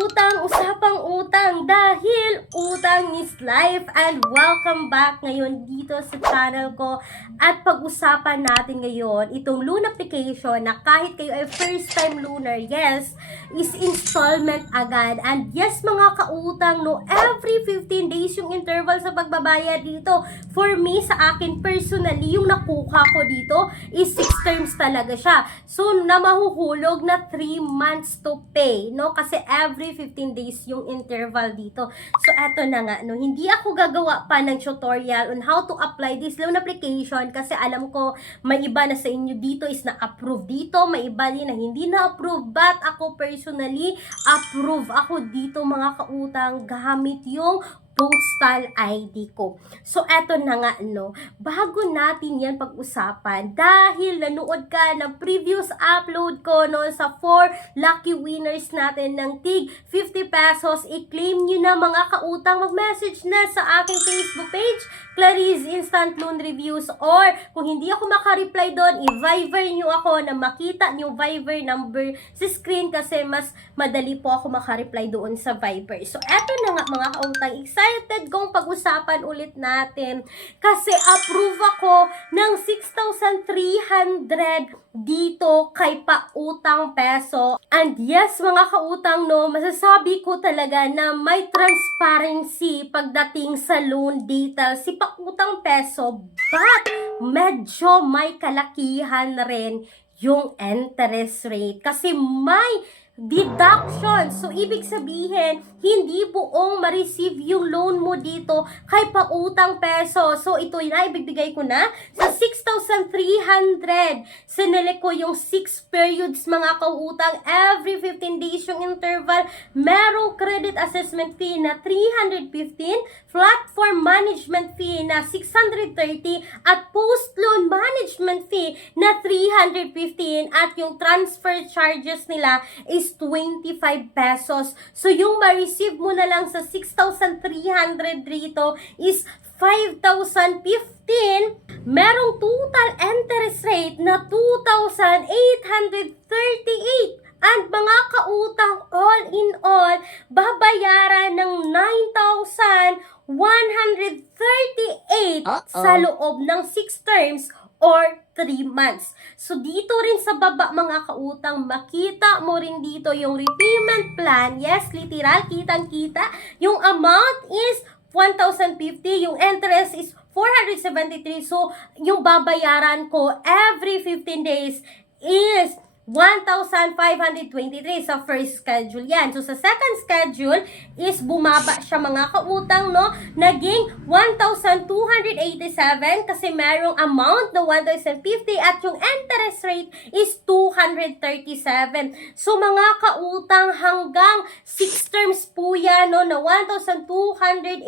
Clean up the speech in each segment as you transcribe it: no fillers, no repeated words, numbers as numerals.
kautang, usapang utang dahil utang is life, and welcome back ngayon dito sa channel ko. At pag-usapan natin ngayon itong loan application na kahit kayo ay first time loaner, yes, is installment agad. And yes mga kautang, no, every 15 days yung interval sa pagbabayad dito. For me, sa akin personally, yung nakuha ko dito is 6 terms talaga siya. So na mahuhulog na 3 months to pay, no? Kasi every 15 days yung interval dito. So, eto na nga, no? Hindi ako gagawa pa ng tutorial on how to apply this loan application kasi alam ko may iba na sa inyo dito is na-approve dito, may iba din na hindi na-approve. But ako personally, approve ako dito mga kautang gamit yung postal ID ko. So, eto na nga, no, bago natin yan pag-usapan, dahil nanood ka ng previous upload ko, no, sa 4 lucky winners natin ng tig 50 pesos, i-claim nyo na mga kautang, mag-message na sa aking Facebook page, Clarice Instant Loan Reviews, or kung hindi ako makareply doon, i-Viber nyo ako na makita nyo Viber number sa screen kasi mas madali po ako makareply doon sa Viber. So, eto na nga mga kautang, excited kong pag-usapan ulit natin kasi approve ako ng 6,300 dito kay Pautang Peso. And yes mga kautang, no, masasabi ko talaga na may transparency pagdating sa loan details si Pautang Peso, but medyo may kalakihan rin yung interest rate kasi may deduction. So, ibig sabihin, hindi buong ma-receive yung loan mo dito kay Pautang Peso. So, ito na, ibibigay ko na sa 6,300. Sinili ko yung 6 periods mga kautang. Every 15 days yung interval. Merong credit assessment fee na 315, platform management fee na 630, at post-loan management fee na 315, at yung transfer charges nila is 25 pesos. So, yung ma-receive mo na lang sa 6,300 rito is 5,015. Merong total interest rate na 2,838. And mga kautang, all in all, babayaran ng 9,138 sa loob ng 6 terms or 3 months. So, dito rin sa baba mga kautang, makita mo rin dito yung repayment plan. Yes, literal, kitang-kita. Yung amount is 1,050. Yung interest is 473. So, yung babayaran ko every 15 days is 1,523 sa first schedule yan. So, sa second schedule is bumaba siya mga kautang, no? Naging 1,287 kasi merong amount na 1,050 at yung interest rate is 237. So, mga kautang, hanggang 6 terms po yan, no? Na 1,287.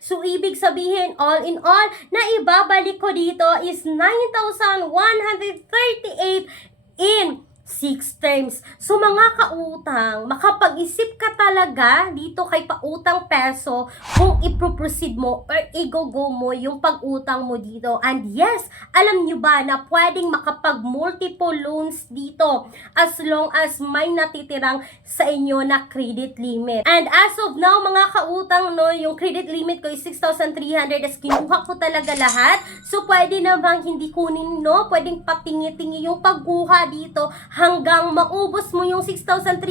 So, ibig sabihin, all in all, na ibabalik ko dito is 9,138 in 6 terms. So, mga kautang, makapag-isip ka talaga dito kay Pautang Peso kung iproproceed mo or i-go mo yung pag-utang mo dito. And yes, alam nyo ba na pwedeng makapag-multiple loans dito as long as may natitirang sa inyo na credit limit. And as of now, mga kautang, no, yung credit limit ko is 6,300 as kinuha ko talaga lahat. So, pwede namang hindi kunin, no? Pwedeng patingi-tingi yung pagkuha dito hanggang maubos mo yung 6,300,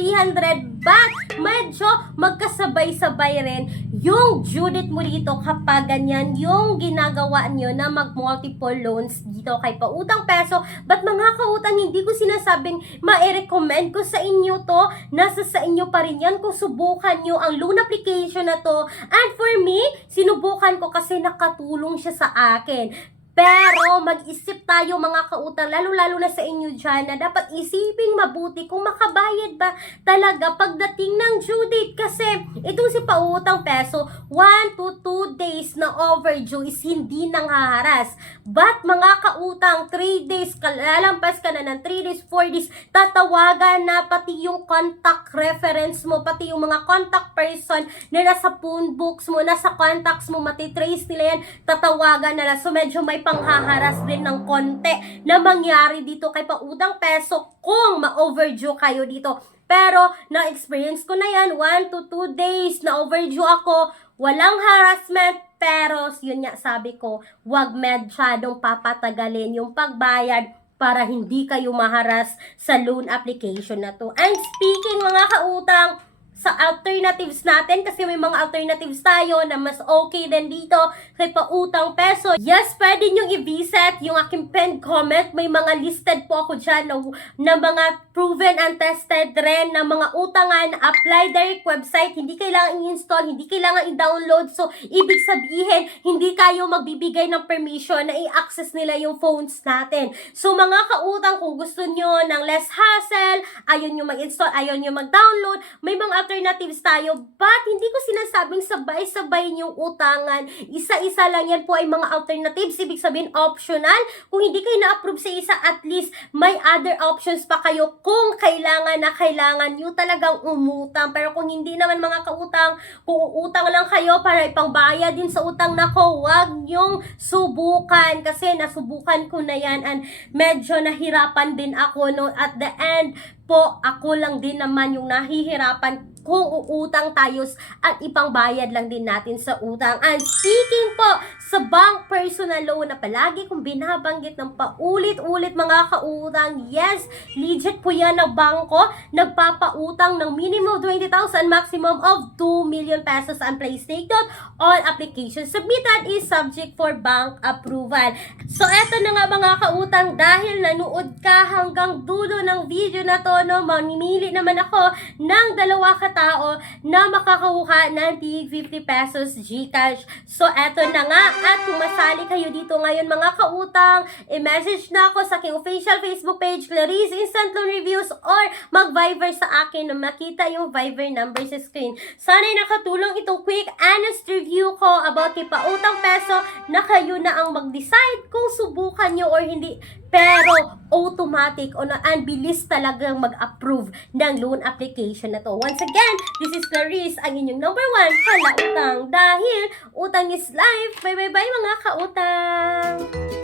but medyo magkasabay-sabay rin yung due date mo dito kapag ganyan yung ginagawa nyo na mag-multiple loans dito kay Pautang Peso. But mga kautang, hindi ko sinasabing ma-recommend ko sa inyo to. Nasa sa inyo pa rin yan kung subukan nyo ang loan application na to. And for me, sinubukan ko kasi nakatulong siya sa akin. Pero mag-isip tayo mga kautang, lalo-lalo na sa inyo dyan, na dapat isiping mabuti kung makabayad ba talaga pagdating ng due date. Kasi itong si Pautang Peso, 1 to 2 days na overdue is hindi nanghaharas. But mga kautang, 3 days, lalampas ka na ng 3 days, 4 days, tatawagan na pati yung contact reference mo, pati yung mga contact person na nasa phone books mo, nasa contacts mo, matitrace nila yan, tatawagan na lang. So medyo may panghaharas din ng konti na mangyari dito kay Pautang Peso kung ma-overdue kayo dito. Pero, na-experience ko na yan, 1 to 2 days na overdue ako, walang harassment, pero yun nga sabi ko, wag masyadong papatagalin yung pagbayad para hindi kayo maharas sa loan application na to. And speaking mga kautang, sa alternatives natin, kasi may mga alternatives tayo na mas okay din dito kay Pautang Peso. Yes, pwede nyo i-visit yung aking pinned comment. May mga listed po ako dyan na mga proven and tested rin na mga utangan, apply direct website. Hindi kailangan i-install, hindi kailangan i-download. So, ibig sabihin, hindi kayo magbibigay ng permission na i-access nila yung phones natin. So, mga kautang, kung gusto nyo ng less hassle, ayaw nyo mag-install, ayaw nyo mag-download, may mga alternatives tayo, but hindi ko sinasabing sabay-sabay yung utangan. Isa-isa lang yan po ay mga alternatives. Ibig sabihin, optional. Kung hindi kayo na-approve sa isa, at least may other options pa kayo kung kailangan na kailangan nyo talagang umutang. Pero kung hindi naman mga kautang, kung uutang lang kayo para ipangbayad din sa utang, nako, wag nyong subukan. Kasi nasubukan ko na yan and medyo nahirapan din ako. No? At the end po, ako lang din naman yung nahihirapan kung uutang tayo at ipangbayad lang din natin sa utang. And speaking po sa bank personal loan na palagi kong binabanggit ng paulit-ulit mga kautang, yes, legit po yan ng bangko, nagpapautang ng minimum 20,000, maximum of 2 million pesos. And please take note, all applications submitted is subject for bank approval. So eto na nga mga kautang, dahil nanood ka hanggang dulo ng video na to, no, mamimili naman ako ng 2 katao na makakakuha ng 50 pesos GCash. So, eto na nga. At kung masali kayo dito ngayon mga kautang, i-message na ako sa aking official Facebook page, Clarice Instant Loan Reviews, or mag-Viber sa akin na makita yung Viber number sa screen. Sana'y nakatulong itong quick, honest review ko about kay Pautang Peso na kayo na ang mag-decide kung subukan nyo or hindi. Pero, automatic o ang bilis talagang mag-approve ng loan application na to. Once again, this is Clarice, ang inyong number 1 kalautang. Dahil, utang is life. Bye-bye-bye mga kautang!